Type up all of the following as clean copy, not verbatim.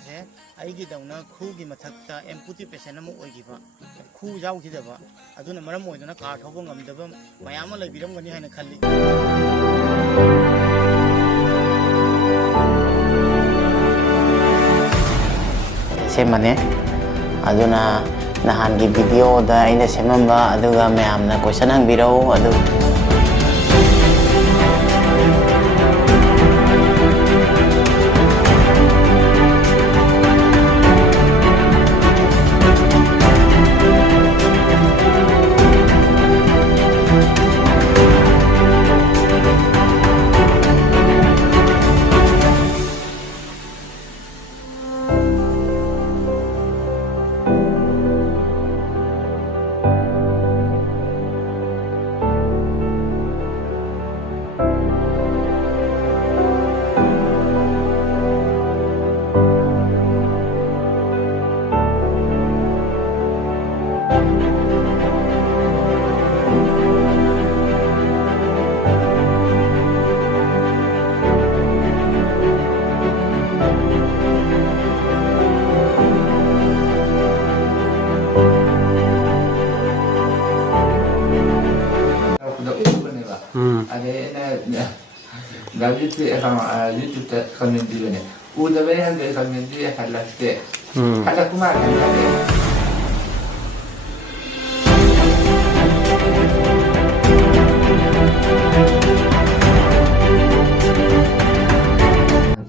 ꯂꯥꯛꯄꯁꯦ ꯑꯩꯒꯤꯗꯧꯅ ꯈꯨꯒꯤ ꯃꯊꯛꯇ ꯑꯦꯝꯄꯨꯇꯤ ꯄꯦꯁꯦꯟ ꯑꯃ ꯑꯣꯏꯈꯤꯕ ꯈꯨ ꯌꯥꯎꯈꯤꯗꯕ ꯑꯗꯨꯅ ꯃꯔꯝ ꯑꯣꯏꯗꯨꯅ ꯀꯥꯔ ꯊꯧꯕ ꯉꯝꯗꯕ ꯃꯌꯥꯝ ꯑꯃ ꯂꯩꯕꯤꯔꯝꯒꯅꯤ ꯍꯥꯏꯅ ꯈꯜꯂꯤ ꯁꯦꯝꯃꯅꯦ ꯑꯗꯨꯅ ꯅꯍꯥꯟꯒꯤ ꯚꯤꯗꯤꯑꯣꯗ ꯑꯩꯅ ꯁꯦꯝꯃꯝꯕ ꯑꯗꯨꯒ ꯃꯌꯥꯝꯅ ꯀꯣꯏꯁꯟ ꯍꯪꯕꯤꯔꯛꯎ ꯑꯗꯨ YouTube comment di bene. Udah bayar dari comment di halal deh. Ada kemarin ada.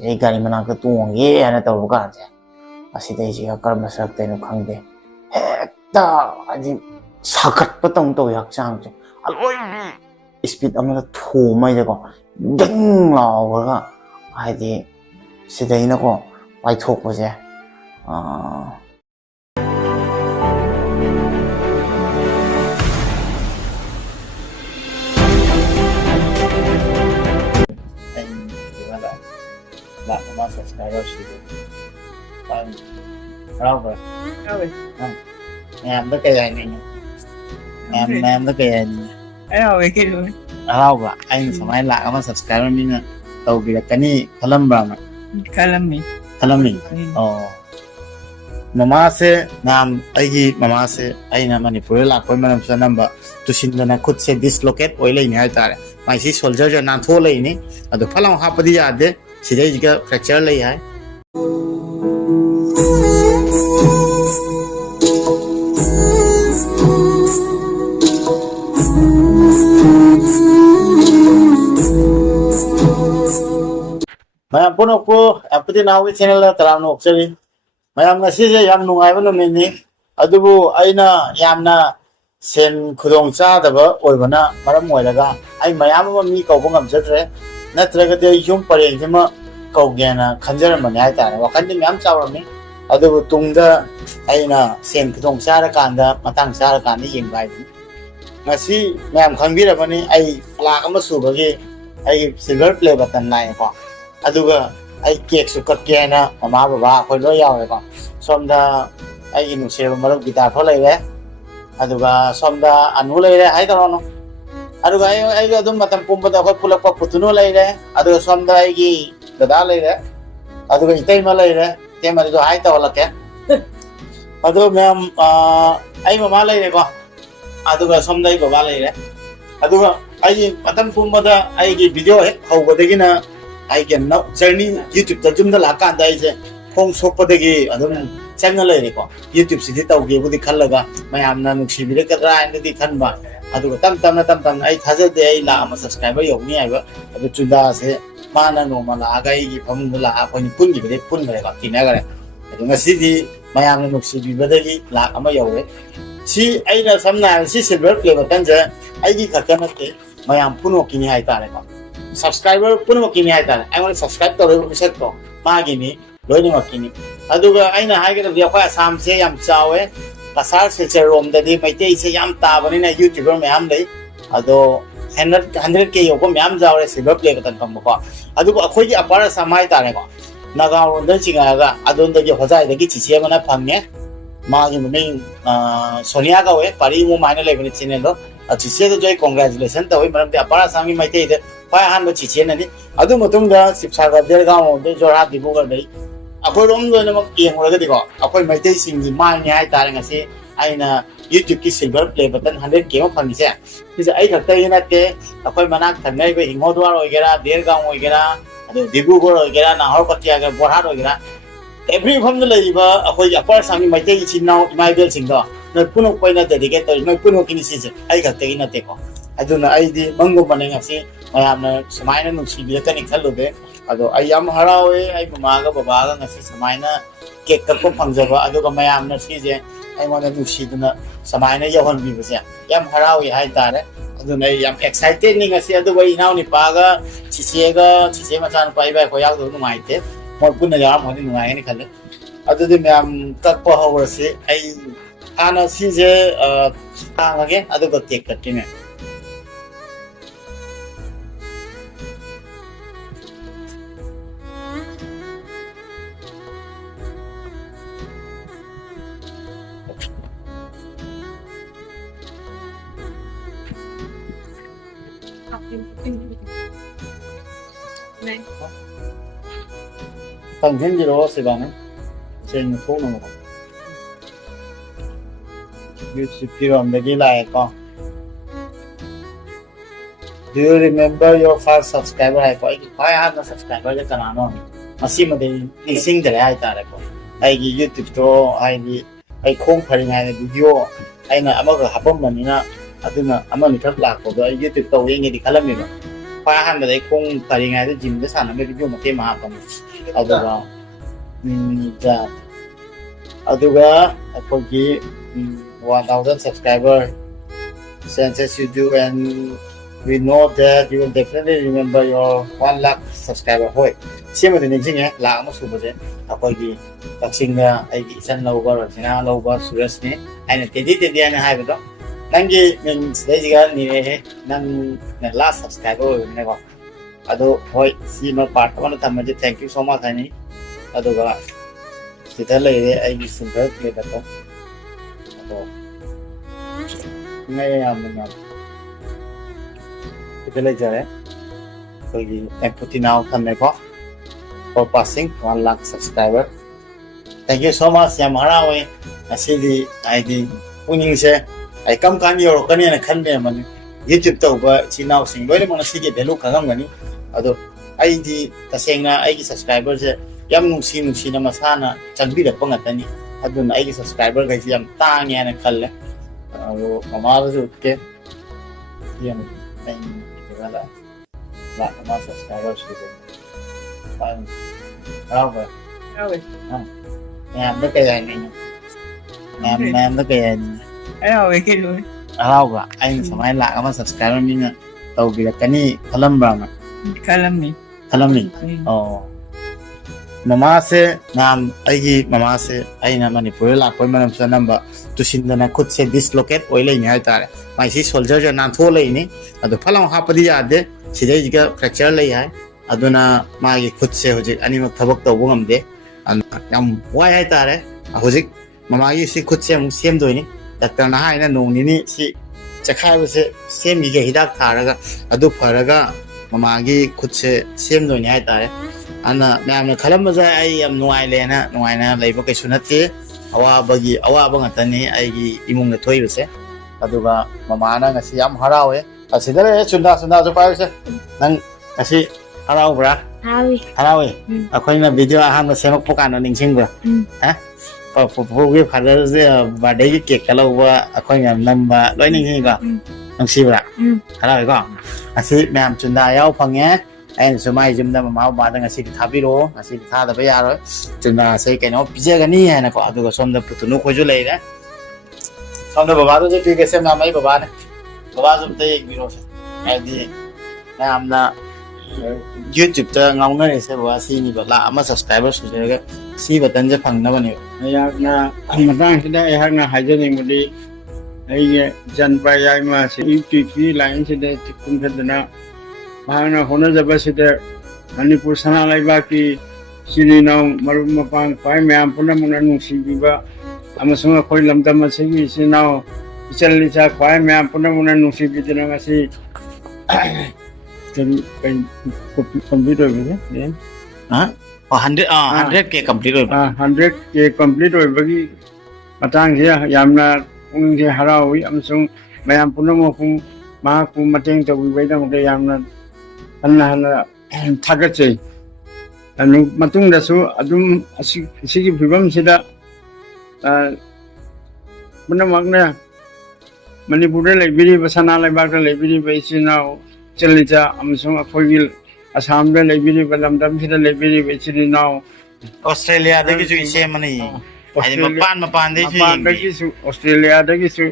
ꯑꯩ ꯒꯥꯔꯤ ꯃꯅꯥꯛꯇ ꯇꯣꯡꯒꯦ ꯍꯥꯏꯅ ꯇꯧꯕ ꯀꯥꯟꯁꯦ ꯑꯁꯤꯗꯩꯁꯤꯒ ꯀꯔꯝꯕ ꯁꯔꯛꯇꯩꯅꯣ ꯈꯪꯗꯦ ꯍꯦꯛꯇ ꯍꯥꯏꯗꯤ ꯁꯥꯒꯠꯄꯇꯧꯅ ꯇꯧꯋꯤ ꯍꯛꯆꯥꯡꯁꯦ ꯑꯂꯣꯏꯕꯤ ꯏꯁꯄꯤꯠ ꯑꯃꯗ ꯊꯣꯝꯃꯩꯗꯀꯣ ꯗꯪ ꯂꯥꯎꯔꯒ ꯍꯥꯏꯗꯤ ꯁꯤꯗꯩꯅꯀꯣ ꯄꯥꯏꯊꯣꯛꯄꯁꯦ Lama subscriber sudah, berapa? Em tất kayak ini, em tất kayak ini. Berapa? Anh samain lah, kamu subscriber ni na, tahu kita kani kalam berapa? Kalami. Oh, mama se, nam, ayi mama se, ayi nama ni pura lah, kau mana bisa nambah, tu sinda na kut se dislocate, oile ini ada tak? Masih soldier je nanti oile ini, aduh, kalau apa dia ada. Sini juga fracture lagi है मैं पुनः को अपने नाव के channel तराम नोक्चरी मैं हम नसी से याम नुंगाई बनो मिनी अदुबु आइना यामना सेन खुदोंग चादबा ओइबना मरम ओइलगा आइ मयाम मी कौबो ngamjatre नत्रगदे युम परेंगमा कौगेना खंजरमने हाइतारे वखंदि म्याम चावरमि अदुबु तुंगदा आइना सेन खुदोंग चारकांदा मतंग चारकांदा येंगाइदि ngasi म्याम खंबिरबनि आई लाख अमा सुबगे आई सिल्वर प्ले बटन लाइको अदुगा आई केक सु कटकेना ममा बाबा खoi लो यावेको सोमदा आई नुसेब मरब गिटार फो लैरे अदुगा सोमदा अनु लैरे हाइतरोनो अदुगा आई अदुम मतम पुंबदा खoi पुलक पुतुनो लैरे अदुगा सोमदा आई दादा लैरे अदुगा इतैमा लैरे तेमा जो हाइ तवलके अदु म्याम आई ममा लैरेको अदुगा सोमदा आई बाबा लैरे अदुगा आई मतम पुंबदा आई की वीडियो हे हौबदगिना आई के नौ जर्नी YouTube ता जुमदा लाकांदा आई जे खोंग सोपदगी अदुम चैनल लैरेको YouTube सिदि तौगे बुदि खल्लगा मयामना नुक्सिबिरे कदरा आइनदि खनबा अदुगा तम आई थाजदे आई ला अमा सब्सक्राइबर योगनि आइबा अदु चुदा से माना नोमा लागा आई फमु ला अखोनि पुनगि बिदे पुन गरे का तिनागरे अदु ngasidi mayamna nuksibibadagi la ama yawre si aina samna si silver play button je ai gi khakana te mayam puno kini hai tare ko subscriber puno kini hai tare ai wala subscribe to reset to ma gini loini makini aduga aina haigena dia kwa sam se yam chawe kasar silcher rom da di maitei se yam ta bani na youtuber mayam dei ado 100k yogo mayam jawre silver play button pam ko aduga akhoi gi apara samai tare ko 나가온 데 지가가 아돈데 호자이데 기 지체마나 방네 마기 밍 소니아가 왜 파리 모 마이너 레벨 치네로 지체도 저희 congrats 또 이만데 아빠라 사미 마이테이데 파야 한거 지체네니 아두 모통다 14가 데가온 데 조라 디보가 데 अखोई रोम लोइनमक येंगरगदिको अखोई मैतै सिंगि माइने हाय तारे ngasi aina YouTube ki silver play button 100k ma phangise sise ai thakta ina te akhoi manak thangai be hingodwar oigera dergaon oigera adu dibugor oigera nahor patia ga borhat oigera every pham le liba akhoi apar sami maitei chinau imaibel singdo noi puno poina dedicate to noi puno kini sise ai thakta ina te ko aduna ai di mango bane ngasi mayamna samaina nusi bi ka ni khalude ado ai yam harawe ai mama ga baba ga ngasi samaina cake ka ko phangjaba adu ga mayamna sije ai mona nusiduna samaina yahon bi base yam harawi hai tare aduna yam excited ni ngasi adu bai nau ni pa ga chiche ma chan pai bai ko yak do nu mai te mo punna ya mo ni ngai ni khale adu de yam tak pa hawra se ai ana sije ta ga ge adu ga cake ka ti me Tanghin jiro se bana chen thong no YouTube film de lai ko do you remember your first subscriber hai ko ai ha na subscriber je kana no masi ma de ni sing de ai ta re ko ai gi YouTube to ai ni ai khong phari ngai ne video ai na ama ga hapam mani na aduna ama ni thak lak ko ai YouTube to ye ngi di khalam ni pa han da khong phari ngai de gym de sana me video ma te ma ha aduga ja aduga akogi 1000 subscriber since you do and we know that you will definitely remember your 1 lakh subscriber hoi sima de ning singe la ma su baje akogi taksin ga ai gi san logo ro sina logo suresh ni aina tedi ana hai ba nangi min stage ga ni nang na last subscriber ne ko ado hoi sima part 1 tamaje thank you so much ani aduga sida lai ai gi silver play da to ado ngai am na sida lai jare kogi empathy now thanne ko for passing 1 lakh subscriber thank you so much yamara we asidi id puning se ai kam kan yo kani na khan de man YouTube to ba chinau sing loi mo na sige belu khangam gani ado ai di tasengna ai gi subscriber se yam nungsi na masana changbi da pangatani adun ai gi subscriber ga yam tang ya na khalle ado mama su ke yam ai la mama subscriber su ko pan rawa em nó cái này em nó cái này Ay, cái luôn. rawa anh samai la ama subscriber mi na tau bi la kani khalam ba ma khalam ni oh mama se nam ai mama se ai na manipur la koi manam sa namba tu sin na khud se dislocate oi le ni hai ta mai si soldier ja nan tho le ni adu phalang ha padi ya de sidai ga fracture le hai aduna ma gi khud se hojik ani ma thabak to bu ngam de an yam wai hai ta re hojik mama gi si khud se mu sem doi ni doctor na hai na nong ni si chakhai bu se sem gi ge hidak thara ga adu phara ga mama gi khud se sem doi ni hai ta re ana na khalam ma ai am nuai le na lai ba kai sunati awa ba ngatani ai gi imung na thoi se aduga mama na ngasi yam harawe asida le chunda so pa se nang ngasi harau bra harawe akhoi na video aham na semak pokana ning sing bra ha po gi father se ba dai gi cake kala wa akhoi ngam namba loi ning sing ga nang si bra harawe ko asi nam chunda yau phangye anh số mai chúng ta mà máu ba đang ngasi thả video ngasi thả là bây giờ rồi chúng ta sẽ cái nó bây giờ ní này có được xong được tụi nó khôi chú lấy đấy xong rồi bà tôi sẽ cái xem làm mấy bà này chúng ta video này đi làm là YouTube ta ngóng nó sẽ bà xin như lạ mà subscriber số cái xin và tên sẽ phẳng nó bao nhiêu Na ang matang sida ay hang na haja ni muli ay jan bayay ma si UTP lain sida tikun kadana mahana hona jaba sida Manipur sana lai ba ki sini naw marum mapang pai mayam puna muna nung sibiba amasung ako'y lamdam at sige sinaw isalisa pai mayam puna muna nung sibida na kasi computer ba yan hả 100K complete 100K complete โดย bagi matangnya yamna pungje harawi amsung mayam punamokku maku mateng tawibaidan de yamna anna thagache anu matungdasu adum asigi phibam sida punamakna manipurda leibiri basana leibakda leibiri baisina chelija amsung akhoi asam da leibiri balamdam sida leibiri baisini now Australia dagi ju ise mani ai mapan dagi su Australia dagi su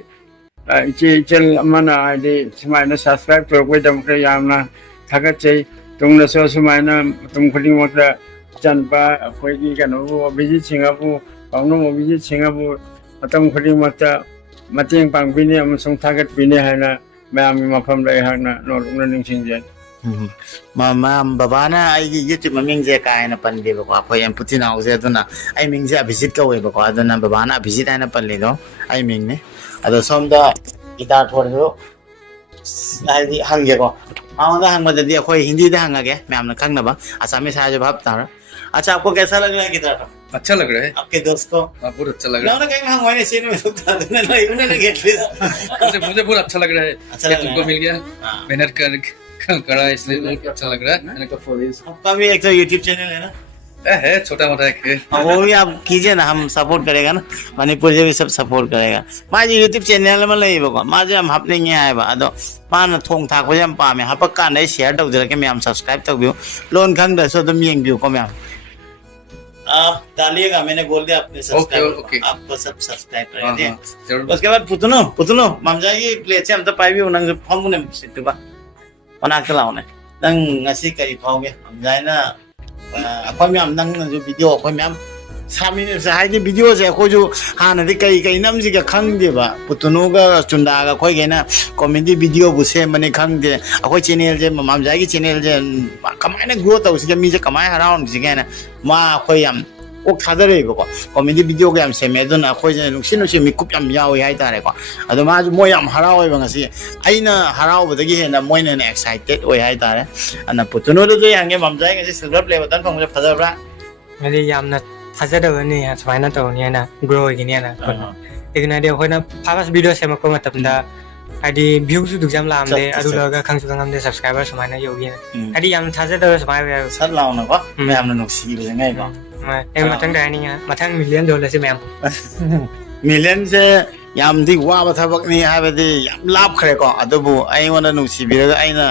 ichel amana ide sumaina subscribe to koi dam kre yamna thagache tungna so sumaina tum kholi mota chanpa akhoi gi kanu visit singapu pangno visit singapu atam kholi mota mateng pangbini amsung thagat bini haina mayam mafam lai hakna no lungna ningsingje babana ai YouTube maming je kai na pande ba ko yam putina use aduna ai ming je visit ka we ba ko aduna babana visit ai na panle do ai ming ne ado somda ita thordo ai di hangge ko आउंदा हंग मददी अखोई हिंदी दे हंगा मैं हमने खंग ना बा असमी साज भाव तारा अच्छा आपको कैसा लग रहा है किधर अच्छा लग रहा है आपके दोस्त को बहुत अच्छा लग रहा है ना कहीं हम वाले सीन में सुनता नहीं उन्होंने गेट लिया मुझे बहुत अच्छा लग रहा है अच्छा लग रहा है तुमको मिल गया मेहनत करा इसलिए बहुत अच्छा लग रहा है मैंने कहा फॉलोइंग आपका भी एक तो YouTube चैनल है ना है छोटा मोटा एक है वो भी आप कीजिए ना हम सपोर्ट करेगा ना मणिपुर से भी सब सपोर्ट करेगा माजी यूट्यूब चैनल में ले बको माजे हम हपने आए बा अदो माना थोंग थाक को हम पामे हपक कान दे शेयर तौ जरा के मैं हम सब्सक्राइब तौ बियो लोन खंग द सो तुम यंग बियो को मैं डालिएगा मैंने बोल दिया अपने सब्सक्राइब आपको सब सब्सक्राइब कर दिए उसके बाद पुतनो ममजा ये प्ले से हम तो पाई भी उनंग फंग ने सितबा पना खलाव ने दंग ngasi kai phawge हम जाए ना अखोई मैम नंग जो वीडियो अखोई मैम सामी से हाई दी वीडियो से अखोई जो हाना दी कई नम जी का खंग दे बा पुतनो का चुंदा का खोई के ना कॉमेडी वीडियो बुसे मने खंग दे अखोई चैनल जे माम जाएगी चैनल जे कमाई ना ग्रोथ हो उसके मी जे कमाई हराउन जी के ना मा अखोई हम 꼭 타더래고 코미디 비디오 게임 세메든 अखोई जे नुक्सी मिकुप याम यावे हाई तारे को अदो मा जो मोय याम हरावे बंगसी आइना हरावबदगी हेना मोयना ने एक्साइटेड ओय हाई तारे अना पुतनो दो यांगे ममजाय गसे सिल्वर प्ले बटन फंगले फजबरा मेरे यामना थाजदबनी समायना तौनियाना ग्रो गिनियाना इगना दे होना फास्ट वीडियो सेमको मतमदा आदि व्यूज दुजाम लामदे अदु लगा खंगसु खंगमदे सब्सक्राइबर समायना योगिना आदि याम थाजदब समाय सर लाउना को मैं हमने नुक्सी बजंगाय को em matang dai ni matang million dollar se ma'am million se yam di wa ba thabak ni habadi yam lab khare ko adubu ai wona nusi biraga aina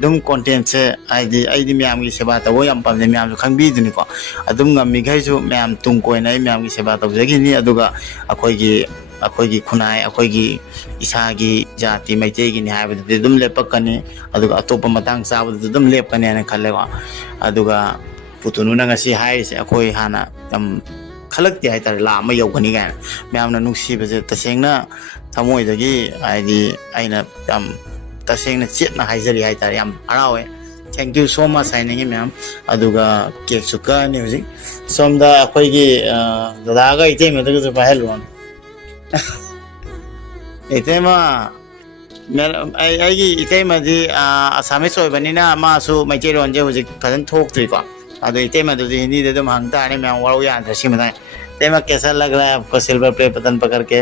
dum content se ai di myam gi seba ta wo yam pam de myam su khangbi dini ko adum ngam mi gai su myam tung koi nai myam gi seba ta jagi ni aduga akoi gi khunai akoi gi isa gi jati mai te gi ni habadi dum lepakani aduga atopa matang sa dum lepkani na khalle ko aduga पुतनु ना ngasi hai se akoi hana am khalak ti hai tar la ma yogani ga myam na nuksi be taseng na thamoi dagi ai di aina am taseng na chet na haijari hai tar yam arawe thank you so much hai ningi myam aduga cake suka ni hoji somda akoi gi dada ga ite me daga ba helon ite ma ai gi ite ma di asame soi bani na ma su mai che ron je hoji khadan thok tri ko अदो इते में तो हिंदी दे दो मांगता है मैं वालों याद रसी में ते में कैसा लग रहा है आपको सिल्वर प्ले बटन पकड़ के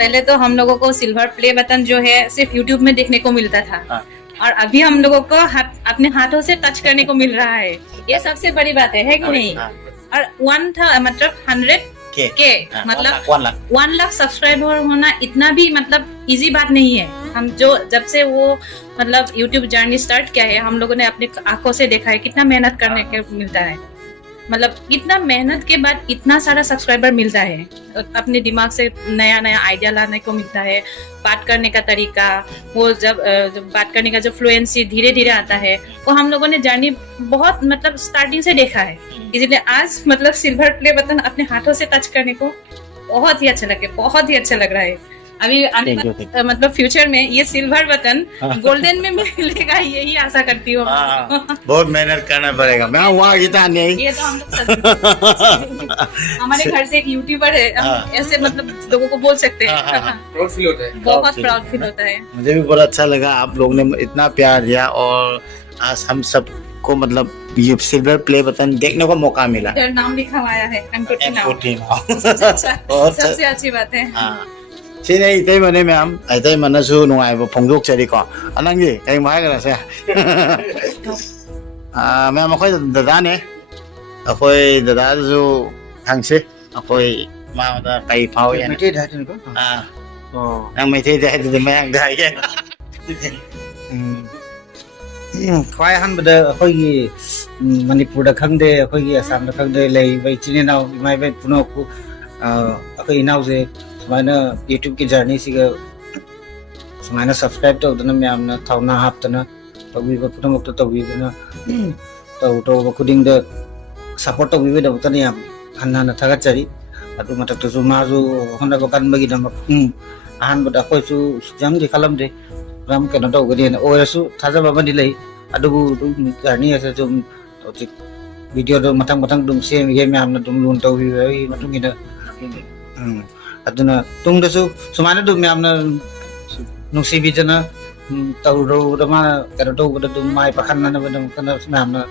पहले तो हम लोगों को सिल्वर प्ले बटन जो है सिर्फ YouTube में देखने को मिलता था और अभी हम लोगों को अपने हाथों से टच करने को मिल रहा है ये सबसे बड़ी बात है कि नहीं और 1 था मतलब 100K मतलब 1 लाख सब्सक्राइबर होना इतना भी मतलब इजी बात नहीं है हम जो जब से वो मतलब YouTube जर्नी स्टार्ट किया है हम लोगों ने अपने आंखों से देखा है कितना मेहनत करने के मिलता है मतलब इतना मेहनत के बाद इतना सारा सब्सक्राइबर मिलता है अपने दिमाग से नया नया आइडिया लाने को मिलता है बात करने का तरीका वो जब बात करने का जो फ्लुएंसी धीरे धीरे आता है वो हम लोगों ने जर्नी बहुत मतलब स्टार्टिंग से देखा है इसलिए आज मतलब सिल्वर प्ले बटन अपने हाथों से टच करने को बहुत ही अच्छा लग रहा है अभी मतलब फ्यूचर में ये सिल्वर बटन गोल्डन में मिलेगा यही आशा करती हूँ बहुत मेहनत करना पड़ेगा मैं वहाँ गीता नहीं ये तो हम लोग हमारे घर से एक यूट्यूबर है ऐसे मतलब लोगों को बोल सकते हैं प्राउड फील होता है बहुत प्राउड फील होता है मुझे भी बहुत अच्छा लगा आप लोग ने इतना प्यार दिया और आज हम सबको मतलब ये सिल्वर प्ले बटन देखने को मौका मिला। इधर नाम लिखा हुआ है M14 नाम। M14 और सबसे अच्छी बात है। सिने इतै मने मैम इतै मनसु नुंगाइबो फोंदोकचरीको अनंगी कई माइगरासे मैम अखोय दादा ने अखोय दादा जो थांसे अखोय मादा कई फाव यानी मेटे धाजन को नंग मेथे दे दे मैंग दाइ के ख्वाई हनबदा अखोयगी मणिपुरदा खंगदे अखोयगी असमदा खंगदे लई बै चिनेनाव इमाय बै पुनोकु अखोय इनावजे सुमायना YouTube की जर्नी सिगा सुमायना सब्सक्राइब तौदना म्यामना थावना हापतना तौबीबा पुनमक्ता तौबीदना तौ खुदिंगदा सपोर्ट तौबीबा दबतना याम हन्नाना थागतचरी अदु मतकतसु माजु होनबा कनबगी दमक अहानबदा अखोयसु सुजामदि खालामदे ram kena tau gadian oirasu thaja baba dilai adugu jarni ase jum tojik video do matang dum sem ye me amna dum lun tau wi matung ina aduna tung dasu sumana dum me amna nungsi bijana tau ro dama kena tau bada dum mai pakhan na badam kana me amna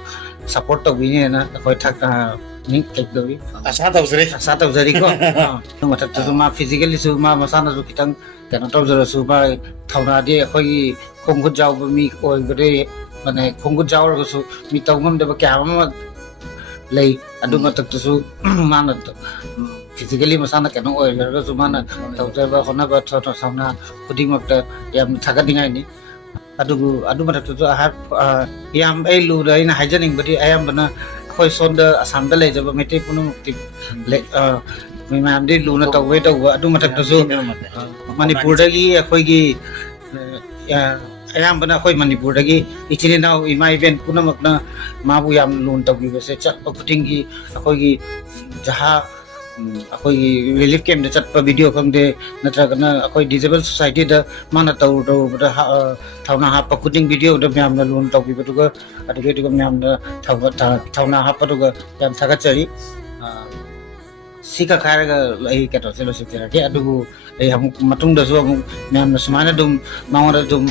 support tau wi na khoi thak ni kek do wi asa tau jari ko matak tu ma physically su ma masana su kitang kena tau jara su ba thawna de khoi khonggut jaw mi oi gre mane khonggut jaw ro su mi tawngam de ba kya ma lei adu matak tu su mana physically masana kena oi ro su mana tau jara ba khona ba thona samna khuding mak ta yam thaga dingai ni adu matak tu yam ai lu dai na hygienic body ayam bana khoi sonda asam da lei jaba mete punu mukti le mi mam de lu na taw we taw adu matak tu su manipur dagi khoi gi ayam bana khoi manipur dagi ichine naw imai ben punamak na mabu yam lun taw gi se chat puting gi khoi gi jaha khoi relief camp de chat pa video kham de natra na khoi disabled society da mana taw da thawna ha pa puting video da yam na lun taw gi tu ga adu ge tu yam na thawna ha pa tu ga yam thaga chari sika kharaga ai kato selo sikira ke adu ai ham matung da zo nam sumana dum mawara dum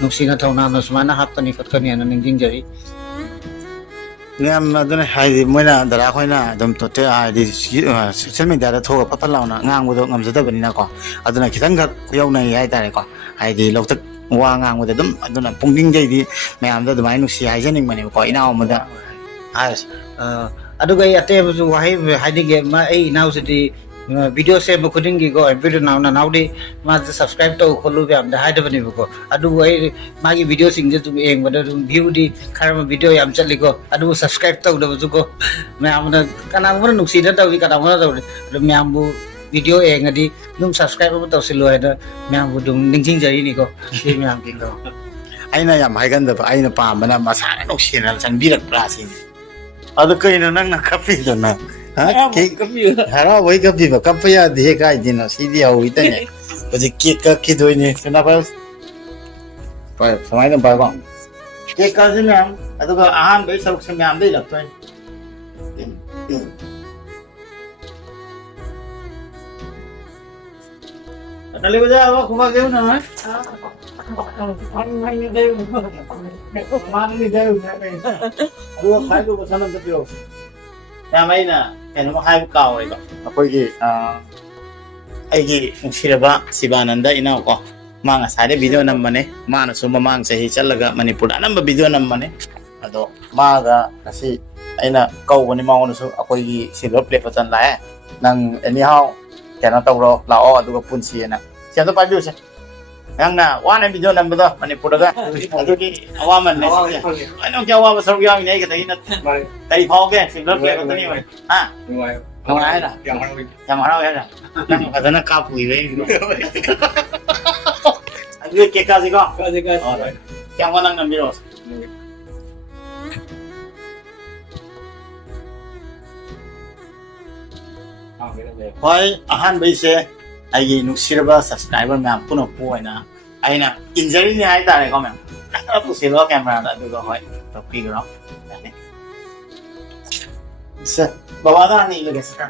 nuksina thawna na sumana haptani fatkani ana ningjing jari ngam aduna haidi moina dara khoina dum tote haidi social media da thoga papa launa ngang bodo ngam jada bani na ko aduna khitang ga yauna yai tare ko haidi loktak wa ngang bodo dum aduna pungding jai di mayam da dumai nuksi haijening mani ko ina omada as aduga ate bu wahai haidi ge ma ei now city video se bu khuding gi go video now na now de ma subscribe to kholu bi am da haida bani ko adu ai ma gi video sing je tu eng bada view di kharma video yam chali ko adu subscribe to da bu ko ma am da kana mo nuksi da taw kana mo da me am bu video eng adi dum subscribe bu taw silu da me am bu dum ningjing jari ni ko me am ki ko aina yam haigan da aina pa bana masana nuksi na sang birak prasin ಅದು ಕೈನ ನಂಗೆ ಕಪ್ಪಿದನ ಹರಾ Y ಕಪ್ಪಿವ ಕಪ್ಪಯ they ಕಾಯ್ದಿನ ಸಿದಿ ಅವು ಇತನೆ ಬಜಿ cake ಕಕ್ಕಿದೋಯ್ನಿ ನಾ ಬಾ ಸಮಾಯ್ನ ಬಾ ಬಾ cake ಕಾಜಿ ma'am ಅದು ಆಹಾನ್ ಬೈ ಸೌಕ್ ಸೆ ಮ್ಯಾಮ್ ದೇ ಲಗ್ತೋಯ್ ನಲಿ ಬಜಾ ಅವ ಕುಮಾ ದೇವ್ ನಾ ಮಾನಿ ದೇವ್ ಅದು ಖಾಯ್ದು ಬಸನ ತಪಿಯೋ ꯌꯥꯝꯃꯩꯅ ꯀꯩꯅꯣꯝ ꯍꯥꯏꯕ ꯀꯥꯎꯔꯦꯀꯣ ꯑꯩꯈꯣꯏꯒꯤ ꯑꯩꯒꯤ ꯅꯨꯡꯁꯤꯔꯕ ꯁꯤꯕꯥꯅꯟꯗ ꯏꯅꯥꯎꯀꯣ ꯃꯥ ꯉꯁꯥꯏꯗ ꯚꯤꯗꯤꯑꯣ ꯅꯝꯕꯅꯦ ꯃꯥꯅꯁꯨ ꯃꯃꯥꯡ ꯆꯍꯤ ꯆꯠꯂꯒ ꯃꯅꯤꯄꯨꯔꯗ ꯑꯅꯝꯕ ꯚꯤꯗꯤꯑꯣ ꯅꯝꯕꯅꯦ ꯑꯗꯣ ꯃꯥꯒ ꯉꯁꯤ ꯑꯩꯅ ꯀꯧꯕꯅꯤ ꯃꯉꯣꯟꯗꯁꯨ ꯑꯩꯈꯣꯏꯒꯤ ꯁꯤꯜꯚꯔ ꯄ꯭ꯂꯦ ꯕꯇꯟ ꯂꯥꯛꯑꯦ ꯅꯪ ꯑꯦꯅꯤꯍꯥꯎ ꯀꯩꯅꯣ ꯇꯧꯔꯣ ꯂꯥꯛꯑꯣ ꯑꯗꯨꯒ ꯄꯨꯟꯁꯤꯑꯅ ꯁꯤ ꯑꯝꯇ ꯄꯥꯏꯕꯤꯌꯨꯁꯦ ꯅꯪꯅ ꯋꯥꯅ ꯚꯤꯗꯤꯑꯣ ꯅꯝꯕꯗꯣ ꯃꯅꯤꯄꯨꯔꯗꯒ ꯑꯗꯨꯒꯤ ꯑꯋꯥꯃꯟꯅꯦ ꯂꯣꯏꯅꯃꯛꯀꯤ ꯑꯋꯥꯕ ꯁꯔꯨꯛ ꯌꯥꯎꯏꯅꯦ ꯑꯩꯒꯗꯒꯤ ꯅꯠꯇꯦ ꯀꯔꯤ ꯐꯥꯎꯒꯦ ꯁꯤꯜꯚꯔ ꯄ꯭ꯂꯦ ꯕꯇꯟꯅꯤ ꯍꯥ ꯅꯨꯡꯉꯥꯏ ꯍꯥꯏꯔ ꯌꯥꯝ ꯍꯔꯥꯎꯋꯦ ꯍꯥꯏꯔ ꯅꯪ ꯐꯖꯅ ꯀꯥꯞꯄꯨꯏꯕꯩ ꯑꯗꯨꯗꯤ ꯀꯦꯛ ꯀꯥꯁꯤꯀꯣ ꯀꯌꯥꯝ ꯅꯪ ꯅꯝꯕꯤꯔꯛꯑꯣ ꯍꯣꯏ ꯑꯍꯥꯟꯕꯩꯁꯦ ꯑꯩꯒꯤ ꯅꯨꯡꯁꯤꯔꯕ ꯁꯕꯁꯀ꯭ꯔꯥꯏꯕꯔ ꯃꯌꯥꯝ ꯄꯨꯝꯅꯃꯛꯄꯨ ꯑꯣꯏꯅ ꯑꯩꯅ ꯏꯟꯖꯔꯤꯅꯤ ꯍꯥꯏꯇꯥꯔꯦꯀꯣ ꯃꯌꯥꯝ ꯄꯨꯁꯤꯜꯂꯣ ꯀꯦꯃꯦꯔꯥꯗ ꯑꯗꯨꯒ ꯍꯣꯏ ꯇꯧꯕꯤꯈ꯭ꯔꯣ ꯕꯕꯥꯗ ꯍꯥꯟꯅ ꯏꯜꯂꯒꯦ ꯁꯔ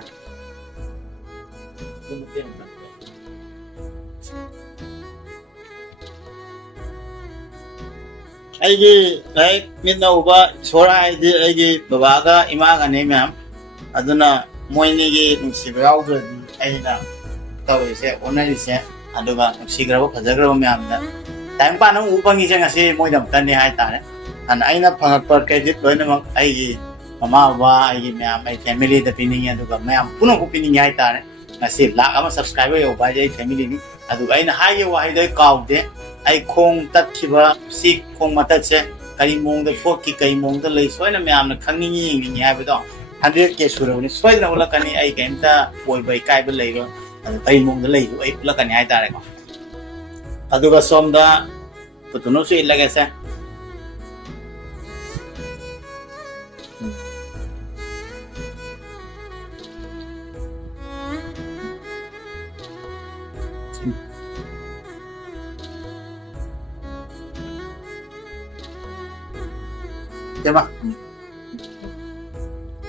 ꯑꯩꯒꯤ ꯂꯥꯏꯔꯤꯛ ꯃꯤꯠꯅ ꯎꯕ ꯏꯁꯣꯔ ꯍꯥꯏꯗꯤ ꯑꯩꯒꯤ ꯕꯕꯥꯒ ꯏꯃꯥꯒꯅꯤ ꯃꯌꯥꯝ ꯑꯗꯨꯅ ꯃꯣꯏꯅꯤꯒꯤ ꯅꯨꯡꯁꯤꯕ ꯌꯥꯎꯗ꯭ꯔꯗꯤ ꯑꯩꯅ ꯇꯧꯔꯤꯁꯦ ꯍꯣꯠꯅꯔꯤꯁꯦ ꯑꯗꯨꯒ ꯅꯨꯡꯁꯤꯈ꯭ꯔꯕ ꯐꯖꯈ꯭ꯔꯕ ꯃꯌꯥꯝꯗ ꯇꯥꯏꯝꯄꯥꯟ ꯑꯃ ꯎꯕ ꯐꯪꯉꯤꯁꯦ ꯉꯁꯤ ꯃꯣꯏꯗꯃꯛꯇꯅꯤ ꯍꯥꯏꯇꯥꯔꯦ ꯑꯗꯨꯅ ꯑꯩꯅ ꯐꯪꯉꯛꯄ ꯀ꯭ꯔꯦꯗꯤꯠ ꯂꯣꯏꯅꯃꯛ ꯑꯩꯒꯤ ꯃꯃꯥ ꯕꯕꯥ ꯑꯩꯒꯤ ꯃꯌꯥꯝ ꯑꯩ ꯐꯦꯃꯤꯂꯤꯗ ꯄꯤꯅꯤꯡꯉꯤ ꯑꯗꯨꯒ ꯃꯌꯥꯝ ꯄꯨꯝꯅꯃꯛ ꯄꯤꯅꯤꯡꯉꯤ ꯍꯥꯏꯇꯥꯔꯦ ꯉꯁꯤ ꯂꯥꯛ ꯑꯃ ꯁꯕꯁꯀ꯭ꯔꯥꯏꯕꯔ ꯌꯧꯕ ꯍꯥꯏꯁꯦ ꯑꯩ ꯐꯦꯃꯤꯂꯤꯅꯤ ꯑꯗꯨꯒ ꯑꯩꯅ ꯍꯥꯏꯒꯤ ꯋꯥꯍꯩꯗꯣ ꯑꯩ ꯀꯥꯎꯗꯦ ꯑꯩ ꯈꯣꯡ ꯇꯠꯈꯤꯕ ꯁꯤ ꯈꯣꯡ ꯃꯇꯠꯁꯦ ꯀꯔꯤ ꯃꯑꯣꯡꯗ ꯐꯣꯠꯈꯤ ꯀꯔꯤ ꯃꯑꯣꯡꯗ ꯂꯩ ꯁꯣꯏꯅ ꯃꯌꯥꯝꯅ ꯈꯪꯅꯤꯡꯉꯤ ꯌꯦꯡꯅꯤꯡꯉꯤ ꯍꯥꯏꯕꯗꯣ 100K ꯁꯨꯔꯕꯅꯤ ꯁꯣꯏꯗꯅ ꯎꯠꯂꯛꯀꯅꯤ ꯑꯩ ꯀꯩꯝꯇ ꯑꯣꯏꯕ ꯏꯀꯥꯏꯕ ꯂꯩꯔꯣꯏ ꯑꯗꯨ ꯀꯔꯤ ꯃꯑꯣꯡꯗ ꯂꯩꯗꯣ ꯑꯩ ꯎꯠꯂꯛꯀꯅꯤ ꯍꯥꯏꯇꯥꯔꯦꯀꯣ ꯑꯗꯨꯒ ꯁꯣꯝꯗ ꯄꯨꯇꯨꯅꯨꯁꯨ ꯏꯜꯂꯒꯦꯁꯦ Thế mà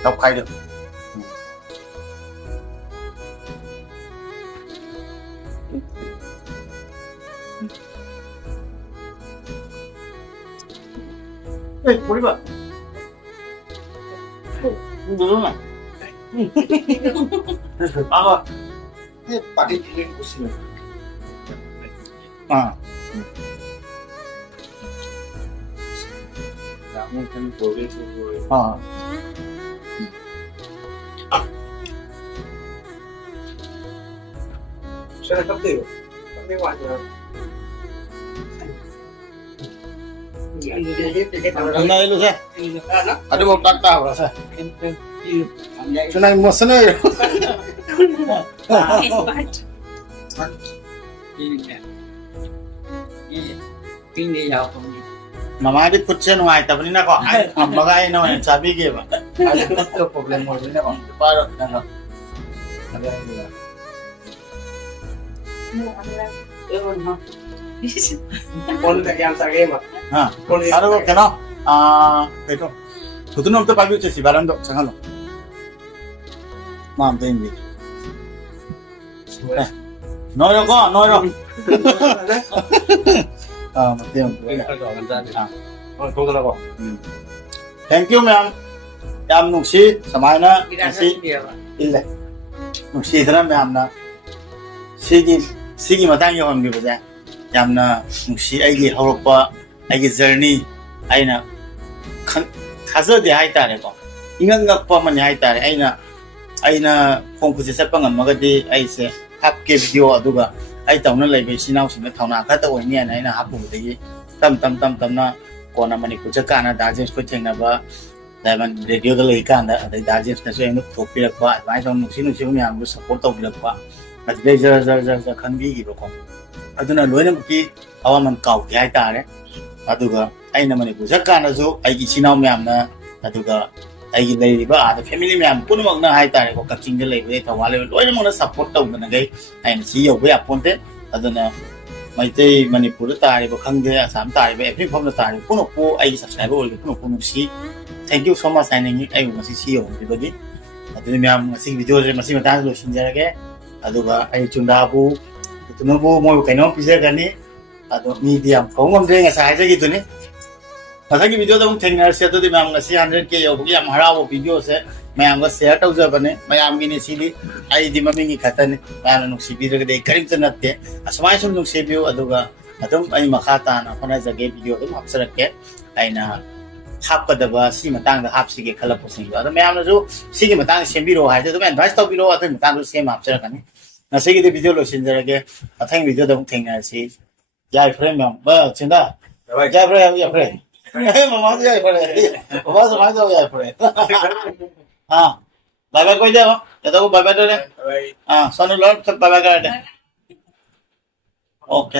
đọc hay được Ê, bố đi vợ đúng này rồi thế bạn đi đi của xin à Sẽ là cấp tiểu ngoài rồi. hôm nay luôn thế ada mau tak tahu rasa cuma emosi nih Ini jauh mama di kucing ngoài tapi ini kok bagai no sabi ke ba ada tuh problem mo ini kok parot na no Pon tak yang saya mah. ha ada kok kena itu itu nom tuh pagi sih barang dok sangat lo mam tuh ini nói đâu có nói đâu mati yang Không có đâu. thank you ma'am yam nungsi samana nasi ille nungsi thana ma'am na sigi matang yo hamgi baja yam na nungsi aigi horopa aigi journey aina khaza de hai tare ko ingak ngak pa man hai tare aina phone khusi sa pangam magadi aise hap ke video aduga ai tawna leibe sinau sime thawna kha ta oini an aina hapu de tam na kona manipur cha kana dajin ko thengna ba daman radio da lei kan da dajin na so enu thopi rakwa vai dong nusi mi am support taw rakwa at le jar khanbi gi ko aduna loina ki awaman kaw ki hai tare aduga aina manipur cha kana zo ai gi sinau mi am na aduga ai gi lei ba ada family mi am punumak na hai tare ko kaching da leibe thawale loina mo na support taw na gai aina si yo ba ponte aduna Maite Manipur tari ba khangde Assam tari ba every form tari puno po ai subscriber ol puno puno si thank you so much signing ai ngasi si yo bagi aduni myam ngasi video le masi mata lo sinjarage aduga ai chunda bu tuno bu mo kaino pizza gani adu medium kongom de ngasa ai jagi tuni masagi video da thengna se to di myam ngasi 100K yo bu yam harawo video se mayam ga share tau ja bane mayam gi ni sidi ai di mami gi khatane mayam nu si video de karim tanatte asmai sum nu se bio aduga adum ai makhata na khona jage video dum hapsarake aina hapkadaba si matang da hapsi ge khala posing adu mayam na ju si gi matang sembiro hai de advice tau biro adu matang du sem hapsarakani na se gi de video lo sinjarage athang video dum thengna si yai frame mam ba chinda yai frame yai frame mama yai frame mama so mai so yai frame हाँ bye bye कोई दे हो ये तो bye bye दे हाँ Sonu Lord सब bye bye कर दे okay